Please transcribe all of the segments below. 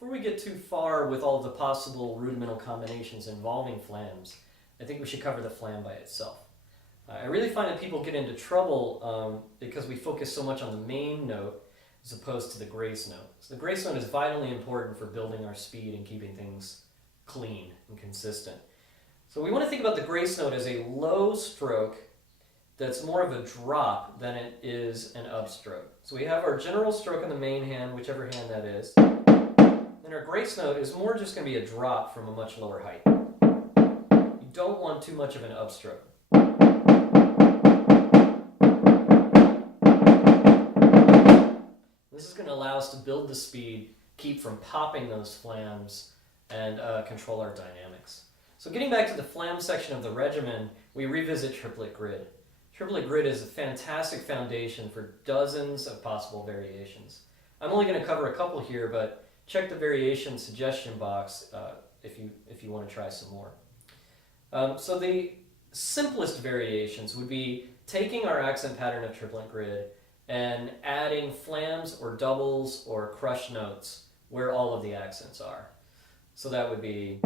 Before we get too far with all of the possible rudimental combinations involving flams, I think we should cover the flam by itself. I really find that people get into trouble because we focus so much on the main note as opposed to the grace note. So the grace note is vitally important for building our speed and keeping things clean and consistent. So we want to think about the grace note as a low stroke that's more of a drop than it is an upstroke. So we have our general stroke in the main hand, whichever hand that is. And our grace note is more just going to be a drop from a much lower height. You don't want too much of an upstroke. This is going to allow us to build the speed, keep from popping those flams, and control our dynamics. So getting back to the flam section of the regimen, we revisit Triplet Grid. Triplet Grid is a fantastic foundation for dozens of possible variations. I'm only going to cover a couple here, but check the variation suggestion box if you want to try some more. So the simplest variations would be taking our accent pattern of Triplet Grid and adding flams or doubles or crushed notes where all of the accents are. So that would be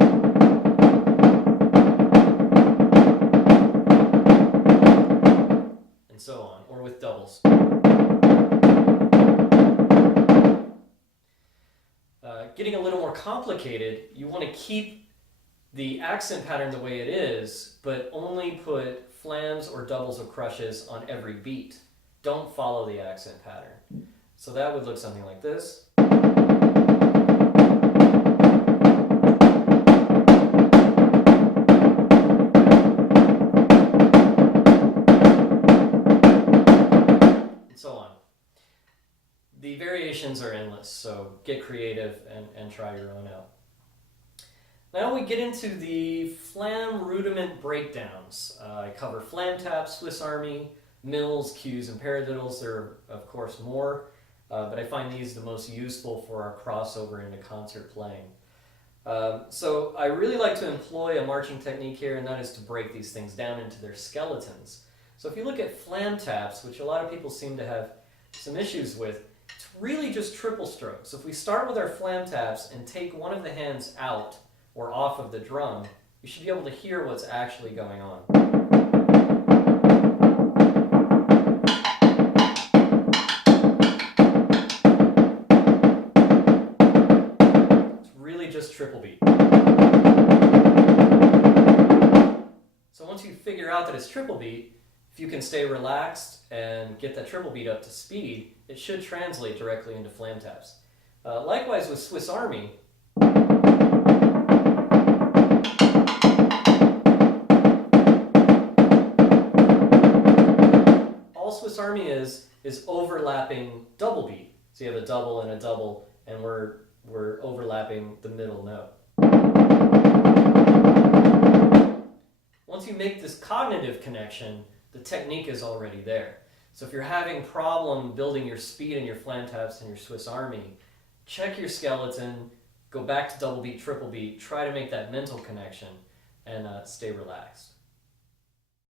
and so on, or with doubles. Getting a little more complicated, you want to keep the accent pattern the way it is, but only put flams or doubles or crushes on every beat. Don't follow the accent pattern. So that would look something like this. The variations are endless, so get creative and try your own out. Now we get into the flam rudiment breakdowns. I cover flam taps, Swiss Army, mills, cues, and paradiddles. There are, of course, more, but I find these the most useful for our crossover into concert playing. So I really like to employ a marching technique here, and that is to break these things down into their skeletons. So if you look at flam taps, which a lot of people seem to have some issues with, it's really just triple strokes. So if we start with our flam taps and take one of the hands out or off of the drum, you should be able to hear what's actually going on. It's really just triple beat. So once you figure out that it's triple beat, if you can stay relaxed and get that triple beat up to speed, it should translate directly into flam taps. Likewise with Swiss Army, all Swiss Army is overlapping double beat. So you have a double, and we're overlapping the middle note. Once you make this cognitive connection, the technique is already there. So if you're having problem building your speed in your flam taps and your Swiss Army, check your skeleton, go back to double beat, triple beat, try to make that mental connection, and stay relaxed.